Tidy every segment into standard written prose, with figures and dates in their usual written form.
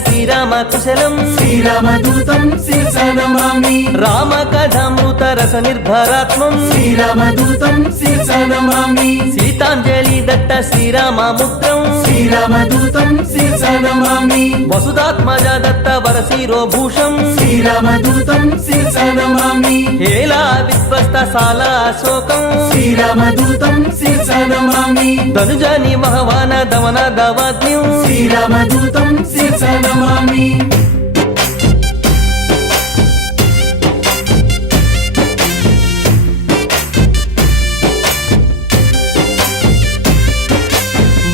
శ్రీరామ కుశలం శ్రీరామదూతం శిరసా నమామి రామ కథామృత రస నిర్భరాత్మం శ్రీరామదూతం శిరసా నమామి సీతాంజలి దత్త శ్రీరామ ముద్రం శ్రీరామదూతం శిరసా నమామి వసుదాత్మజ దత్త వరశిరోభూషం శ్రీరామదూతం శిరసా నమామి హేలా విశ్వస్త సాల అశోకం శ్రీరామదూతం శిరసా నమామి ధనుజాని మహవాన దమన దవాగ్న్యం శ్రీరామదూతం శిరసా నమామి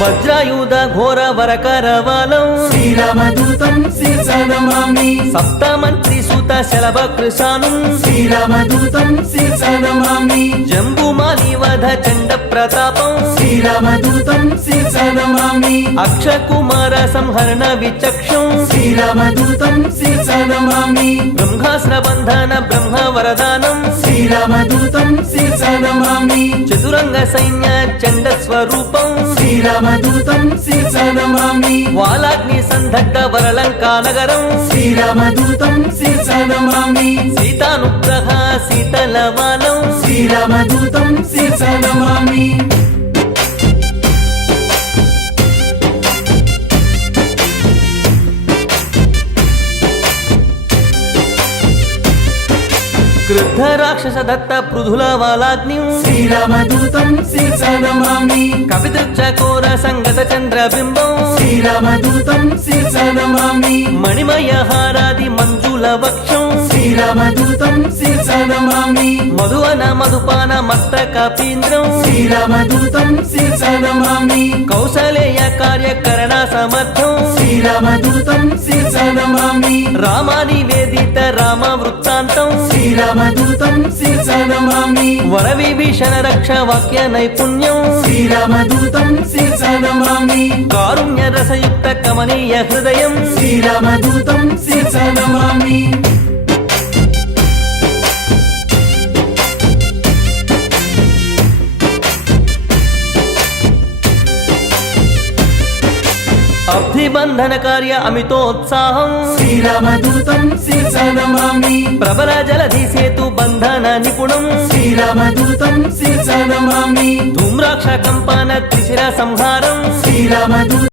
వజ్రాయుధ ఘోర వరకరవాలం శ్రీరామదూతం శిరసా నమామి సప్త మంత్రి సూత శలభ కృషానం శ్రీరామదూతం శిరసా నమామి జంబుమాలి వధ చండ ప్రతాపం శ్రీరామదూతం శిరసా నమామి అక్షకుమార సంహరణ విచక్షం శ్రీరామదూతం శిరసా నమామి బ్రహ్మాస్త్ర బంధన బ్రహ్మ వరదానం శ్రీరామదూతం శిరసా నమామి చతురంగ సైన్య చండ స్వరూపం శ్రీరామదూతం శిరసా నమామి వాలాగ్ని సందగ్ధ వరలంకా నగరం శ్రీరామదూతం శిరసా నమామి సీతానుగ్రహ శీతలవాలం శ్రీరామదూతం శిరసా నమామి క్రుద్ధ రాక్షస దత్త పృథుల వాలాగ్ని శ్రీరామదూతం శిరసా నమామి కవిదృక్ష కోర సంగత చంద్రబింబం శ్రీరామదూతం శిరసా నమామి మణిమయ హారాది మంజుల వక్షం శ్రీరామదూతం శిరసా నమామి మధువన మధుపాన మస్తక పీంద్రం శ్రీరామదూతం శిరసా నమామి కౌసలేయ కార్యకరణ సమర్థం శ్రీరామదూతం శిరసా నమామి రామాని వేదిత రామ వృత్తాంతం శ్రీరామదూతం శిరసా నమామి వర విభీషణ రక్ష వాక్య నైపుణ్యం శ్రీరామదూతం శిరసా నమామి కారుణ్య రసయుక్త కమనీయ హృదయం శ్రీరామదూతం శిరసా నమామి అభిబంధన కార్య అమితోత్సాహం శ్రీరామదూతం శిరసా నమామి ప్రబల జలధి సేతు బంధన నిపుణం శ్రీరామదూతం శిరసా నమామి ధూమ్రాక్ష కంపన త్రిశిర సంహారం శ్రీరామదూతం